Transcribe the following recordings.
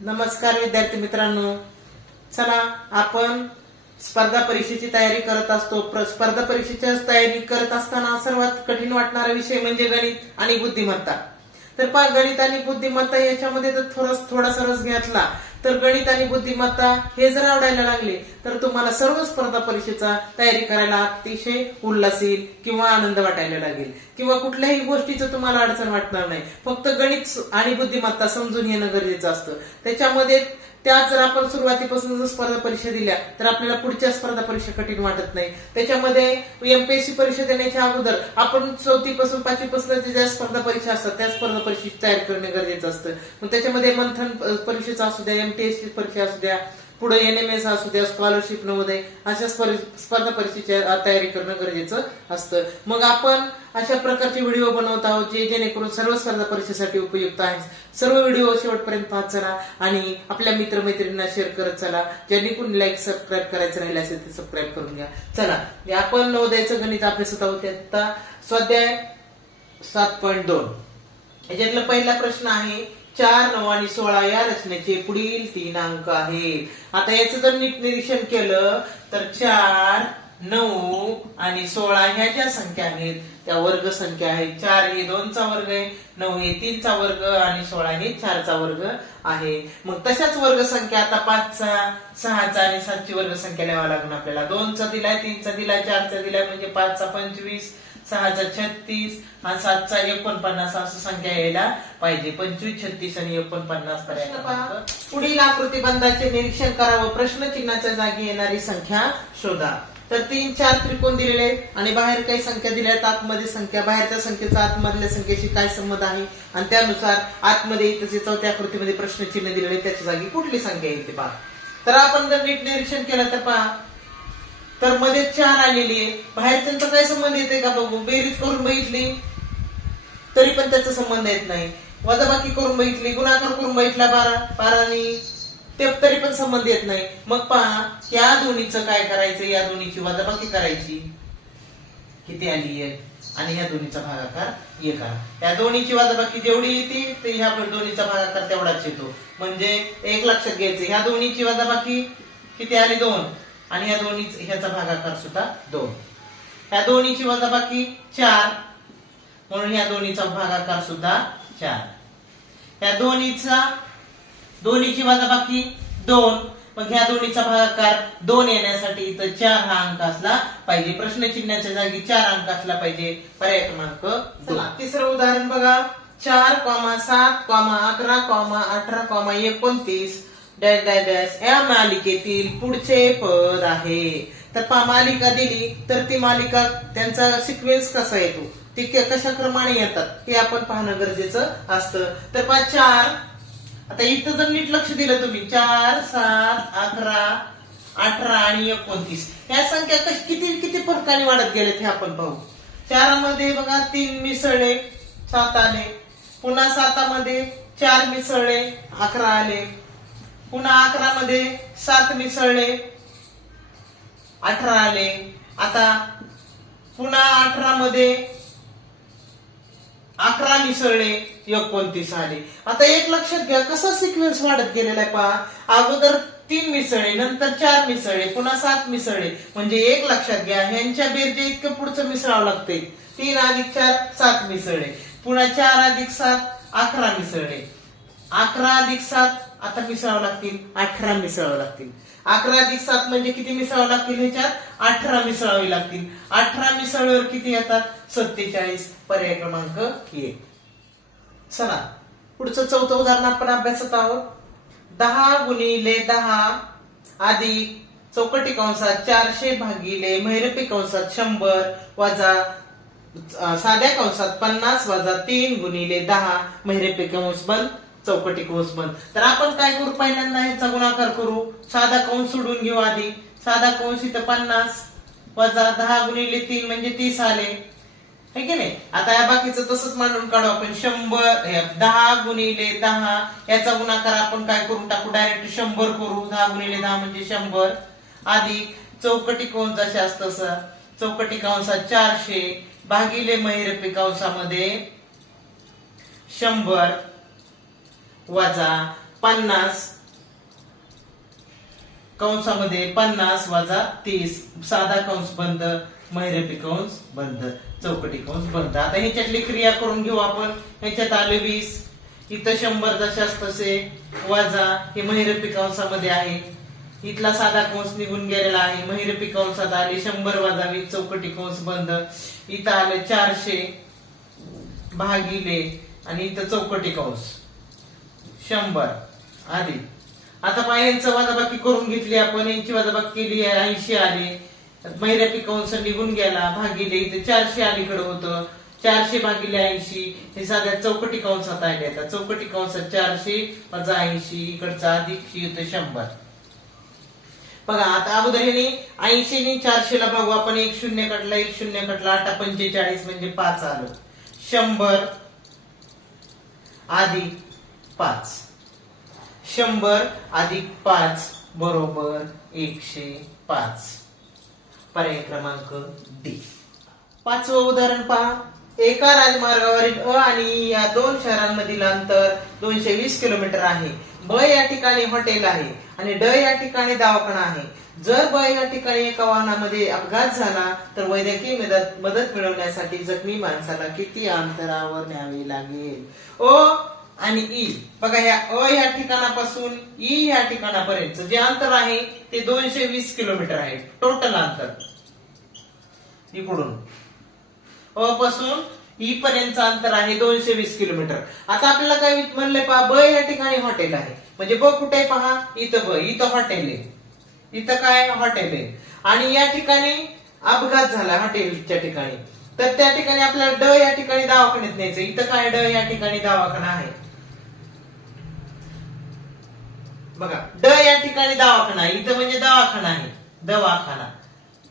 नमस्कार विद्यार्थी मित्रांनो. चला आपण स्पर्धा परीक्षेची तयारी करत असतो. स्पर्धा परीक्षेच्या तयारी करत असताना सर्वात कठीण वाटणारा विषय म्हणजे गणित आणि बुद्धिमत्ता. तर पहा गणित आणि बुद्धिमत्ता याच्यामध्ये जर थोडस थोडासा रस घेतला. तर गणित आणि बुद्धिमत्ता हे जर आवडायला लागले तर तुम्हाला सर्व स्पर्धा परीक्षेचा तयारी करायला अतिशय उल्हास येईल किंवा आनंद वाटायला लागेल. किंवा कुठल्याही गोष्टीचं तुम्हाला अडचण वाटणार नाही. फक्त गणित आणि बुद्धिमत्ता समजून घेणं गरजेचं असतं. त्याच्यामध्ये त्याच जर आपण सुरुवातीपासून जर स्पर्धा परीक्षा दिल्या तर आपल्याला पुढच्या स्पर्धा परीक्षा कठीण वाटत नाही. त्याच्यामध्ये एमपीएससी परीक्षा देण्याच्या अगोदर आपण चौथीपासून पाचवीपासून ज्या स्पर्धा परीक्षा असतात त्या स्पर्धा परीक्षेची तयारी करणे गरजेचं असतं. मग त्याच्यामध्ये मंथन परीक्षेचा असू द्या एमटीएससी परीक्षा असू द्या पुढे एन एम एस असू द्या स्कॉलरशिप नवोदय अशा स्पर्धा परीक्षेच्या तयारी करणं गरजेचं असतं. मग आपण अशा प्रकारचे व्हिडिओ बनवत आहोत जे जेणेकरून सर्व स्पर्धा परीक्षेसाठी उपयुक्त आहेत. सर्व व्हिडिओ शेवटपर्यंत पाहत चला आणि आपल्या मित्रमैत्रिणींना शेअर करत चला. ज्यांनी लाईक सबस्क्राईब करायचं राहिलं असेल ते सबस्क्राईब करून घ्या. चला आपण नवोदयाचं गणित अभ्यासत आहोत आता स्वाध्याय सात पॉईंट दोन. याच्यातला पहिला प्रश्न आहे चार नऊ आणि सोळा या रचनेचे पुढील तीन अंक आहेत. आता याचं जर नीट निरीक्षण केलं तर चार नऊ आणि सोळा ह्या ज्या संख्या आहेत त्या वर्ग संख्या आहेत. चार हे दोनचा वर्ग आहे नऊ हे तीनचा वर्ग आणि सोळा हे चारचा वर्ग आहे. मग तशाच वर्ग संख्या आता पाचचा सहाचा आणि सातची वर्ग संख्या लिहावा लागून आपल्याला. दोनचा दिलाय तीनचा दिलाय चारचा दिलाय म्हणजे पाचचा पंचवीस सहाचा छत्तीस आणि सातचा एकोणपन्नास असं संख्या यायला पाहिजे. पंचवीस छत्तीस आणि एकोणपन्नास पर्यंत. पुढील आकृतीबंधाचे निरीक्षण करावं प्रश्नचिन्हाच्या जागी येणारी संख्या शोधा. तर तीन चार त्रिकोण दिलेले आणि बाहेर काही संख्या दिल्या आहेत. आतमध्ये संख्या बाहेरच्या संख्येचा आतमधल्या संख्येशी काय संबंध आहे? आणि त्यानुसार आतमध्ये तसे चौथ्या आकृतीमध्ये प्रश्नचिन्ह दिलेले त्याच्या जागी कुठली संख्या येते पहा. तर आपण जर नीट निरीक्षण केलं तर पहा. तर मध्ये चार आलेली आहे. बाहेरच्यांचा काय संबंध येते का बघू? बेरीज करून बघितली. तरी पण त्याचा संबंध येत नाही. वजाबाकी करून बघितली गुणाकार करून बघितला बारा बारानी ते तरी पण संबंध येत नाही. मग पहा या दोन्हीचं काय करायचं? या दोन्हीची वजाबाकी करायची. किती आली? एक. आणि ह्या दोन्हीचा भागाकार एक या दोन्हीची वजाबाकी जेवढी येते ते ह्या दोन्हीचा भागाकार तेवढाच येतो. म्हणजे एक लक्षात घ्यायचं ह्या दोन्हीची वजाबाकी किती आली? दोन. आणि ह्या दोन्ही ह्याचा भागाकार सुद्धा दोन. ह्या दोन्हीची वजाबाकी चार. म्हणून ह्या दोन्हीचा भागाकार सुद्धा चार. ह्या दोन्हीचा दोन्हीची वजाबाकी दोन. मग ह्या दोन्हीचा भागाकार दोन येण्यासाठी इथं चार हा अंक असला पाहिजे. प्रश्न चिन्हाच्या जागी चार अंक असला पाहिजे. पर्याय क्रमांक दोन. तिसरं उदाहरण बघा. चार कॉमा सात कॉमा अकरा कॉमा अठरा कॉमा एकोणतीस. Dash dash dash. या मालिकेतील पुढचे पद आहे. तर पा मालिका दिली तर ती मालिका त्यांचा सिक्वेन्स कसा येतो? ती कशा क्रमाने येतात? हे आपण पाहणं गरजेचं असतं. तर पा चार. आता इथं जर नीट लक्ष दिलं तुम्ही चार सात अकरा अठरा आणि एकोणतीस. या संख्या कशी किती किती फरकाने वाढत गेलेत हे आपण पाहू. चारामध्ये बघा तीन मिसळले सात आले. पुन्हा सातामध्ये चार मिसळले अकरा आले. पुन्हा अकरा मध्ये सात मिसळले अठरा आले. आता पुन्हा अठरा मध्ये अकरा मिसळले एकोणतीस आले. आता एक लक्षात घ्या कसा सिक्वेन्स वाढत गेलेला आहे पहा. अगोदर तीन मिसळे नंतर चार मिसळे पुन्हा सात मिसळे म्हणजे एक लक्षात घ्या ह्यांच्या बेरजे इतकं पुढचं मिसळावं लागते तीन अधिक चार सात मिसळे पुन्हा चार अधिक सात अकरा मिसळे अकरा अधिक सात आता मिसळावं लागतील अठरा मिसळावं लागतील. अकरा अधिक सात म्हणजे किती मिसळावं लागतील ह्याच्यात? अठरा मिसळावी लागतील. अठरा मिसळवर किती येतात? सत्तेचाळीस. पर्याय क्रमांक एक. चला पुढचं चौथं उदाहरण आपण अभ्यासत आहोत. दहा गुणिले दहा अधिक चौकटी कंसात चारशे भागिले मैरपी कंसात शंभर वजा साध्या कंसात पन्नास वजा तीन गुणिले दहा महिरपी कंस बंद चौकटी कोस बंद. तर आपण काय करू? पहिल्यांदा ह्याचा गुणाकार करू. साधा कंस सोडून घेऊ आधी. साधा कंस इथं पन्नास वजा दहा गुणिले तीन म्हणजे तीस आले. है की नाही? आता या बाकीचं तसंच मांडून काढू आपण. शंभर दहा गुणिले दहा. याचा गुणाकार आपण काय करून टाकू? डायरेक्ट शंभर करू. दहा गुणिले दहा म्हणजे शंभर. अधिक चौकटी कोण जसे असत चौकटी कंसात चारशे. भागिले महिरपी कंसामध्ये शंभर. वजा पन्नास. कंसामध्ये पन्नास वजा तीस. साधा कंस बंद महिरपी कंस बंद चौकटी कंस बंद. आता ह्याच्यातली क्रिया करून घेऊ आपण. ह्याच्यात आले वीस. इथं शंभर जशाच तसे वजा हे महिरपी कंसामध्ये आहे. इथला साधा कंस निघून गेलेला आहे. महिरपी कंसात आले शंभर वजा वीस चौकटी कंस बंद. इथं आले चारशे भागिले आणि इथं चौकटी कंस. शंभर. आधी आता पहा यांचं वजाबाकी करून घेतली आपण यांची वादाबाकी केली ऐंशी आली. महिरपी कंस निघून गेला भागिले इथे चारशे अलीकडे होतं. चारशे भागिले ऐंशी हे साध्या चौकटी कंसात आले आता चौकटी कंसात चारशे वजा ऐंशी इकडचा अधिक होतं शंभर. बघा आता अगोदर ह्याने ऐंशी चारशे ला बघू आपण. एक शून्य कटला एक शून्य कटला आठ पंचेचाळीस म्हणजे पाच आलं. शंभर. अधिक पाच. शंभर अधिक पाच बरोबर एकशे पाच. पर्याय क्रमांक डी. पाचवं उदाहरण पहा. एका राजमार्गावरील अ आणि या दोन शहरांमधील अंतर दोनशे वीस किलोमीटर आहे. ब या ठिकाणी हॉटेल आहे आणि ड या ठिकाणी दवाखाना आहे. जर ब या ठिकाणी एका वाहनामध्ये अपघात झाला तर वैद्यकीय मदत मदत मिळवण्यासाठी जखमी माणसाला किती अंतरावर न्यावे लागेल? अ आणि ई. बघा ह्या अ ह्या ठिकाणापासून ई ह्या ठिकाणापर्यंत जे अंतर आहे ते दोनशे वीस किलोमीटर आहे. टोटल अंतर. इकडून. अ पासून ई पर्यंत अंतर आहे दोनशे वीस किलोमीटर. आता आपल्याला काय म्हणलंय पहा ब या ठिकाणी हॉटेल आहे. म्हणजे ब कुठे पहा? इथं ब इथं हॉटेल आहे. इथं काय हॉटेल आहे? आणि या ठिकाणी अपघात झाला हॉटेलच्या ठिकाणी. तर त्या ठिकाणी आपल्याला ड या ठिकाणी दवाखान्यात न्यायचं इथं काय ड या ठिकाणी दवाखाना आहे? बघा ड या ठिकाणी दवाखाना इथं म्हणजे दवाखाना आहे दवाखाना.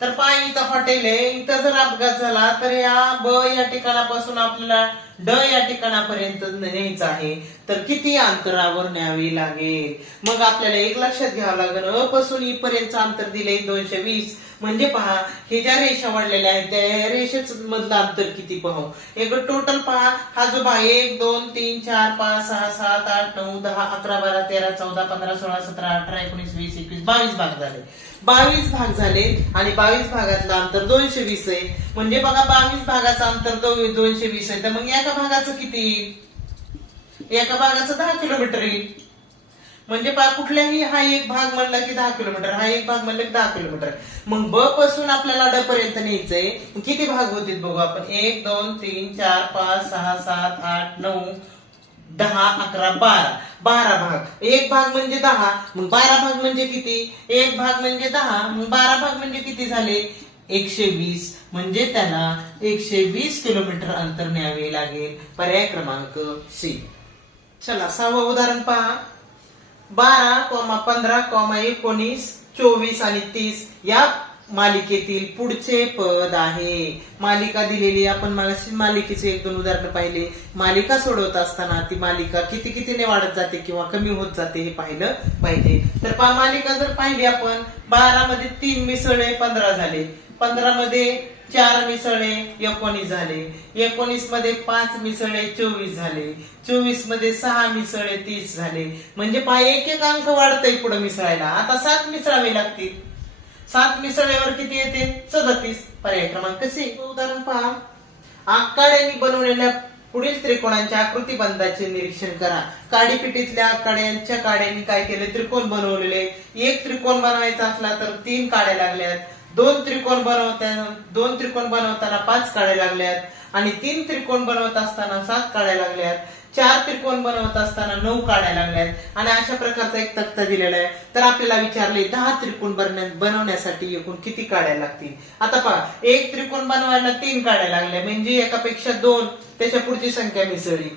तर पाय इथं हॉटेल आहे इथं जर अपघात झाला तर या ब या ठिकाणापासून आपल्याला ड या ठिकाणापर्यंत न्यायचं आहे. तर किती अंतरावर न्यावी लागेल? मग आपल्याला एक लक्षात घ्यावं लागेल अ पासून ई पर्यंत अंतर दिले दोनशे वीस म्हणजे पहा हे ज्या रेषा वाढलेल्या आहेत त्या रेषेच मधलं अंतर किती पाहू? एक टोटल पहा हा जो बा एक दोन तीन चार पाच सहा सात आठ नऊ दहा अकरा बारा तेरा चौदा पंधरा सोळा सतरा अठरा एकोणीस वीस एकवीस बावीस भाग झाले. बावीस भाग झाले आणि बावीस भागातलं अंतर दोनशे वीस आहे. म्हणजे बघा बावीस भागाचं अंतर दोनशे वीस आहे. तर मग एका भागाचं किती? एका भागाचं दहा किलोमीटर येईल म्हणजे कुठल्याही हा एक भाग म्हणला की दहा किलोमीटर हा एक भाग म्हणला की दहा किलोमीटर. मग ब पासून आपल्याला ड पर्यंत न्यायचंय. किती भाग होतील बघू आपण? एक दोन तीन चार पाच सहा सात आठ नऊ दहा अकरा बारा. बारा भाग. एक भाग म्हणजे दहा. मग बारा भाग म्हणजे किती? एक भाग म्हणजे दहा. मग बारा भाग म्हणजे किती झाले? एकशे वीस. म्हणजे त्याला एकशे वीस किलोमीटर अंतर न्यावे लागेल. पर्याय क्रमांक सी. चला सहावं उदाहरण पहा. बारा कॉमा पंधरा कॉमा एकोणीस चोवीस आणि तीस या मालिकेतील पुढचे पद आहे. मालिका दिलेली आपण मालिकेचे एक दोन उदाहरण पाहिले. मालिका सोडवत असताना ती मालिका किती कितीने वाढत जाते किंवा कमी होत जाते हे पाहिलं पाहिजे. तर पा मालिका जर पाहिली आपण बारा मध्ये तीन मिसळे पंधरा झाले. पंधरा मध्ये चार मिसळे एकोणीस झाले. एकोणीसमध्ये पाच मिसळे चोवीस झाले. चोवीसमध्ये सहा मिसळे तीस झाले. म्हणजे पहा एक एक अंक वाढतंय पुढे मिसळायला. आता सात मिसळावे लागतील. सात मिसळेवर किती येते? सदतीस. पर्याय क्रमांक सी. उदाहरण पहा. आकाड्यांनी बनवलेल्या पुढील त्रिकोणांच्या आकृतीबंधाचे निरीक्षण करा. काडीपिटीतल्या काड्यांच्या काड्यांनी काय केले? त्रिकोण बनवलेले. एक त्रिकोण बनवायचा असला तर तीन काड्या लागल्यात. दोन त्रिकोण बनवता दोन त्रिकोण बनवताना पाच काळे लागल्यात आणि तीन त्रिकोण बनवत असताना सात काळ्या लागल्यात. चार त्रिकोण बनवत असताना नऊ काळ्या लागल्यात. आणि अशा प्रकारचा एक तक्ता दिलेला आहे. तर आपल्याला विचारले दहा त्रिकोण बनवण्यासाठी एकूण किती काळ्या लागतील? आता पहा एक त्रिकोण बनवायला तीन काळ्या लागल्या म्हणजे एकापेक्षा दोन त्याच्या पुढची संख्या मिसळली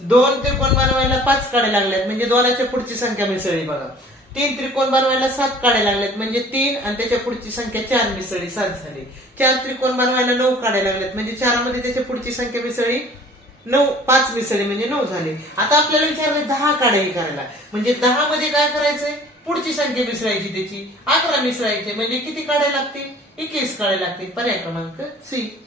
दोन त्रिकोण बनवायला पाच काळ्या लागल्यात म्हणजे दोनाच्या पुढची संख्या मिसळली बघा. तीन त्रिकोण बनवायला सात काढायला लागल्यात म्हणजे तीन आणि त्याच्या पुढची संख्या चार मिसळी सात झाली. चार त्रिकोण बनवायला नऊ काढायला लागल्यात म्हणजे चारमध्ये त्याच्या पुढची संख्या मिसळी नऊ पाच मिसळी म्हणजे नऊ झाले. आता आपल्याला विचारलं दहा काड्या करायला. म्हणजे दहा मध्ये काय करायचंय? पुढची संख्या मिसळायची त्याची. अकरा मिसळायचे. म्हणजे किती काढायला लागतील? एकवीस काढायला लागतील. पर्याय क्रमांक सी.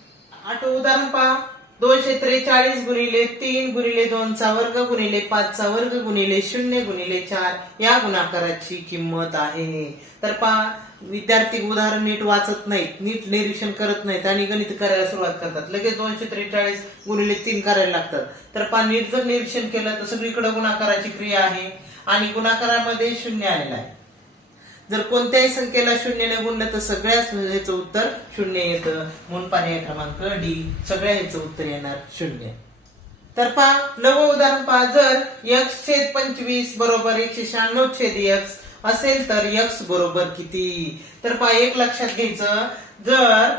आठ उदाहरण पहा. दोनशे त्रेचाळीस गुणिले तीन गुणिले दोनचा वर्ग गुणिले पाचचा वर्ग गुणिले शून्य गुणिले चार या गुणाकाराची किंमत आहे. तर पहा विद्यार्थी उदाहरण नीट वाचत नाहीत नीट निरीक्षण करत नाहीत आणि गणित करायला सुरुवात करतात. लगेच दोनशे त्रेचाळीस गुणिले तीन करायला लागतात. तर पहा नीट जर निरीक्षण केलं तर सगळीकडे गुणाकाराची क्रिया आहे आणि गुणाकारामध्ये शून्य आलेला आहे. जर कोणत्याही संख्येला शून्यने गुणलं तर सगळ्याच ह्याचं उत्तर शून्य येतं. म्हणून पर्याय क्रमांक डी सगळ्या ह्याचं उत्तर येणार शून्य. तर पहा नवं उदाहरण पहा. जर यक्स छेद पंचवीस बरोबर एकशे शहाण्णव छेद यक्स असेल तर यक्स बरोबर किती? तर पहा एक लक्षात घ्यायचं. जर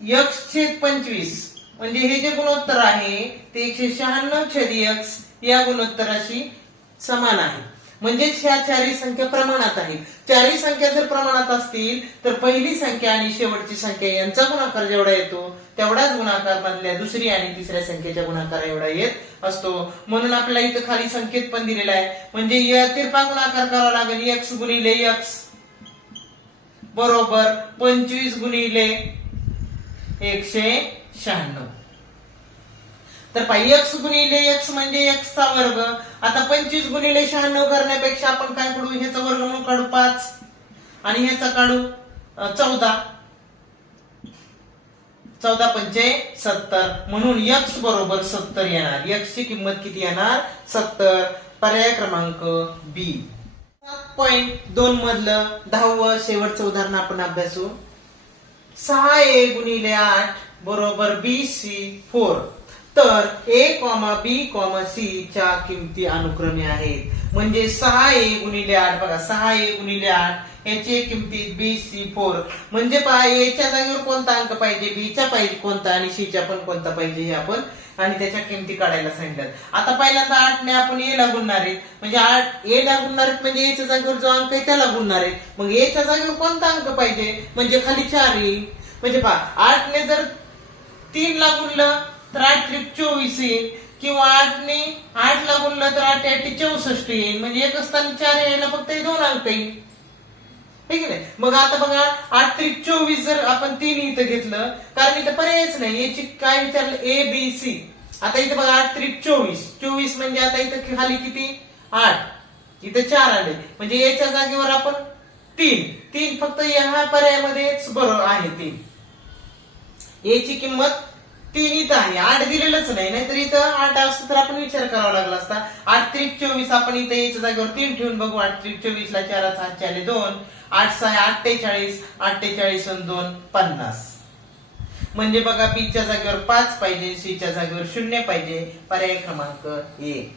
यक्स छेद पंचवीस म्हणजे हे जे गुणोत्तर आहे ते एकशे शहाण्णव छेद यक्स या गुणोत्तराशी समान आहे. म्हणजेच ह्या चारही संख्या प्रमाणात आहेत. चारही संख्या जर प्रमाणात असतील तर पहिली संख्या आणि शेवटची संख्या यांचा गुणाकार जेवढा येतो तेवढाच गुणाकार मधल्या दुसरी आणि तिसऱ्या संख्येच्या गुणाकार एवढा येत असतो. म्हणून आपल्याला इथं खाली संकेत पण दिलेला आहे. म्हणजे या तिरपा गुणाकार करावा लागेल. एक्स गुणिले एक्स बरोबर. पंचवीस गुणिले एकशे शहाण्णव. तर पाहि एक्स गुणिले एक्स म्हणजे एक्स चा वर्ग. आता पंचवीस गुणिले शहाण्णव करण्यापेक्षा आपण काय करू? ह्याचा वर्ग म्हणून काढू पाच. आणि ह्याचा काढू चौदा. चौदा पंचे सत्तर. म्हणून यक्स बरोबर सत्तर येणार. यक्सची किंमत किती येणार? सत्तर. पर्याय क्रमांक बी सात पॉइंट दोन मधलं दहावं शेवटचं उदाहरण आपण अभ्यासू. सहा ए गुणिले आठ बरोबर बी सी फोर तर A comma B comma C च्या किमती अनुक्रमे आहेत. म्हणजे सहा ए गुणिले आठ. बघा सहा ए गुणिले आठ याची किमती बी सी फोर म्हणजे पहा एच्या जागेवर कोणता अंक पाहिजे? बीचा पाहिजे कोणता आणि सीच्या पण कोणता पाहिजे हे आपण आणि त्याच्या किमती काढायला सांगितल्यात. आता पहिल्यांदा आठ ने आपण ए ला गुणणार आहेत. म्हणजे आठ ए ला गुणणार आहेत म्हणजे एच्या जागेवर जो अंक आहे त्याला गुणणार आहेत. मग एच्या जागेवर कोणता अंक पाहिजे? म्हणजे खाली चार येईल. म्हणजे पहा आठ ने जर तीन ला गुणलं तर आठ त्रिक चोवीस येईल किंवा आठने आठ ला गुणलं तर आठ आठ चौसष्ट येईल. म्हणजे एक असताना चार यायला फक्त हे दोन अंक येईल ठीक आहे? मग आता बघा आठ त्रिक चोवीस जर आपण तीन इथं घेतलं कारण इथं पर्यायच नाही. याची काय विचारलं? ए बी सी आता इथं बघा आठ त्रिक चोवीस. चोवीस म्हणजे आता इथं खाली किती? आठ. इथं चार आले. म्हणजे याच्या जागेवर आपण तीन. तीन फक्त या पर्यायामध्येच बरोबर आहे तीन. याची किंमत तीन इथं आहे. आठ दिलेलंच नाही. नाहीतर इथं आठ असतं तर आपण विचार करावा लागला असता. आठ त्रिक चोवीस आपण इथं याच्या जागेवर तीन ठेवून बघू. आठ त्रिक चोवीस ला चार सात आले दोन. आठ सहा अठ्ठेचाळीस अठ्ठेचाळीस दोन पन्नास. म्हणजे बघा पीच्या जागेवर पाच पाहिजे सी च्या जागेवर शून्य पाहिजे. पर्याय क्रमांक एक.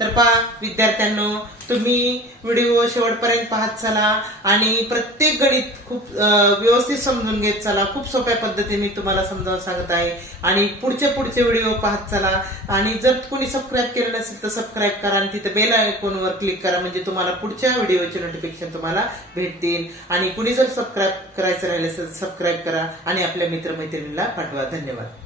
तर पहा विद्यार्थ्यांनो तुम्ही व्हिडिओ शेवटपर्यंत पाहत चला आणि प्रत्येक गणित खूप व्यवस्थित समजून घेत चला. खूप सोप्या पद्धतीने तुम्हाला समजावून सांगत आहे. आणि पुढचे पुढचे व्हिडिओ पाहत चला. आणि जर कोणी सबस्क्राईब केलं नसेल तर सबस्क्राईब करा आणि तिथे बेल आयकॉनवर क्लिक करा म्हणजे तुम्हाला पुढच्या व्हिडिओचे नोटिफिकेशन तुम्हाला भेटतील. आणि कुणी जर सबस्क्राईब करायचं राहिलं असेल तर सबस्क्राईब करा आणि आपल्या मित्रमैत्रिणीला पाठवा. धन्यवाद.